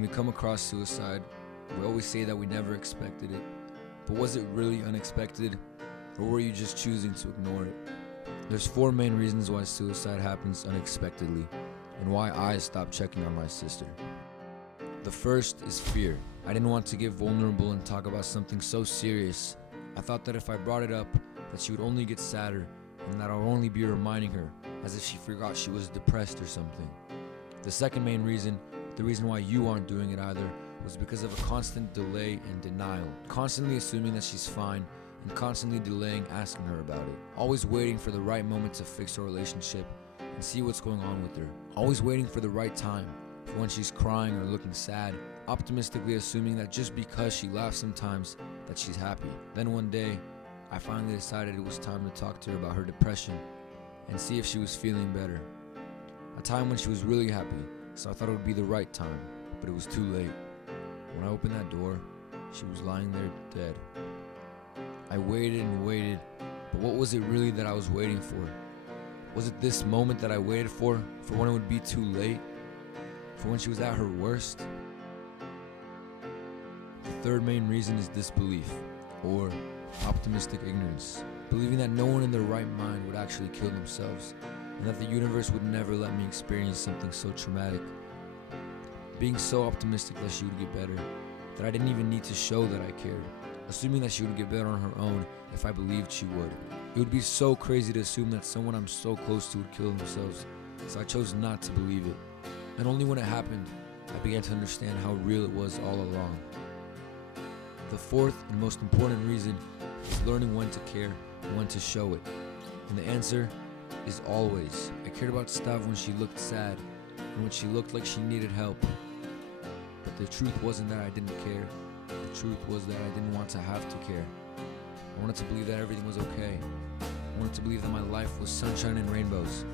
When we come across suicide, we always say that we never expected it. But was it really unexpected, or were you just choosing to ignore it? There's 4 main reasons why suicide happens unexpectedly, and why I stopped checking on my sister. The first is fear. I didn't want to get vulnerable and talk about something so serious. I thought that if I brought it up, that she would only get sadder, and that I would only be reminding her, as if she forgot she was depressed or something. The second main reason, the reason why you aren't doing it either, was because of a constant delay and denial. Constantly assuming that she's fine, and constantly delaying asking her about it. Always waiting for the right moment to fix our relationship and see what's going on with her. Always waiting for the right time, for when she's crying or looking sad. Optimistically assuming that just because she laughs sometimes, that she's happy. Then one day, I finally decided it was time to talk to her about her depression and see if she was feeling better. A time when she was really happy, so I thought it would be the right time, but it was too late. When I opened that door, she was lying there dead. I waited and waited, but what was it really that I was waiting for? Was it this moment that I waited for when it would be too late? For when she was at her worst? The third main reason is disbelief, or optimistic ignorance. Believing that no one in their right mind would actually kill themselves, and that the universe would never let me experience something so traumatic. Being so optimistic that she would get better, that I didn't even need to show that I cared. Assuming that she would get better on her own if I believed she would. It would be so crazy to assume that someone I'm so close to would kill themselves, so I chose not to believe it. And only when it happened, I began to understand how real it was all along. The fourth and most important reason is learning when to care and when to show it. And the answer is always. I cared about Stav when she looked sad and when she looked like she needed help. But the truth wasn't that I didn't care. The truth was that I didn't want to have to care. I wanted to believe that everything was okay. I wanted to believe that my life was sunshine and rainbows.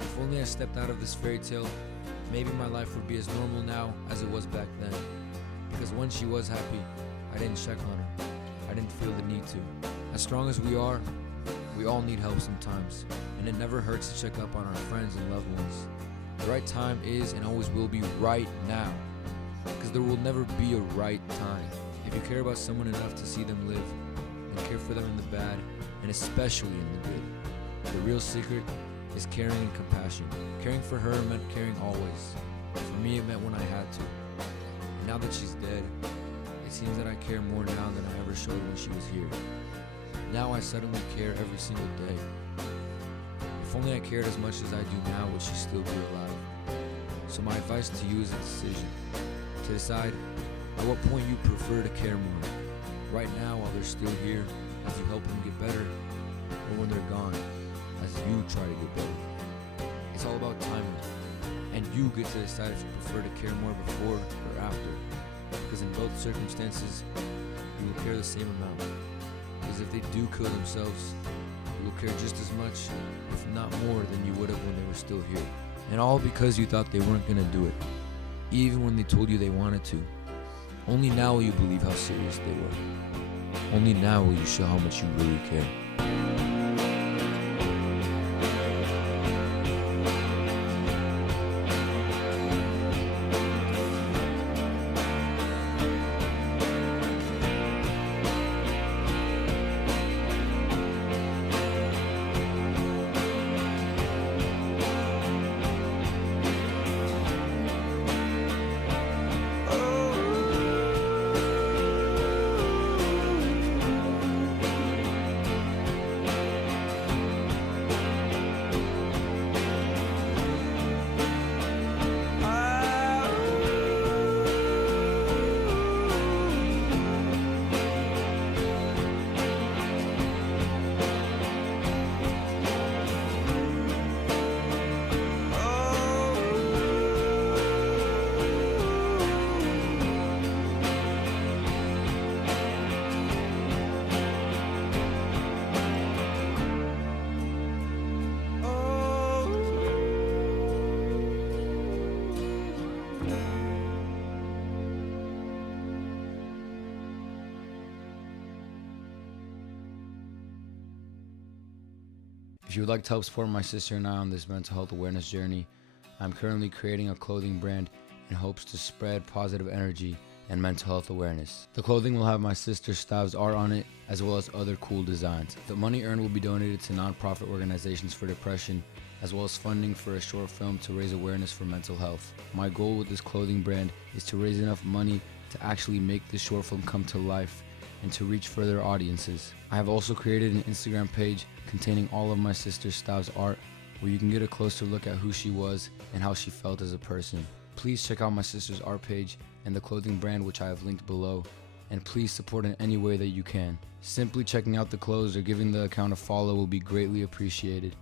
If only I stepped out of this fairy tale, maybe my life would be as normal now as it was back then. Because when she was happy, I didn't check on her. I didn't feel the need to. As strong as we are, we all need help sometimes, and it never hurts to check up on our friends and loved ones. The right time is and always will be right now, because there will never be a right time. If you care about someone enough to see them live, then care for them in the bad, and especially in the good. The real secret is caring and compassion. Caring for her meant caring always. For me, it meant when I had to. And now that she's dead, it seems that I care more now than I ever showed when she was here. Now I suddenly care every single day. If only I cared as much as I do now, would she still be alive? So my advice to you is a decision. To decide at what point you prefer to care more. Right now while they're still here, as you help them get better, or when they're gone, as you try to get better. It's all about timing. And you get to decide if you prefer to care more before or after. Because in both circumstances, you will care the same amount. Because if they do kill themselves, you will care just as much, if not more, than you would have when they were still here. And all because you thought they weren't going to do it, even when they told you they wanted to. Only now will you believe how serious they were. Only now will you show how much you really care. If you would like to help support my sister and I on this mental health awareness journey, I'm currently creating a clothing brand in hopes to spread positive energy and mental health awareness. The clothing will have my sister Stav's art on it, as well as other cool designs. The money earned will be donated to nonprofit organizations for depression, as well as funding for a short film to raise awareness for mental health. My goal with this clothing brand is to raise enough money to actually make this short film come to life and to reach further audiences. I have also created an Instagram page containing all of my sister Stav's art, where you can get a closer look at who she was and how she felt as a person. Please check out my sister's art page and the clothing brand, which I have linked below, and please support in any way that you can. Simply checking out the clothes or giving the account a follow will be greatly appreciated.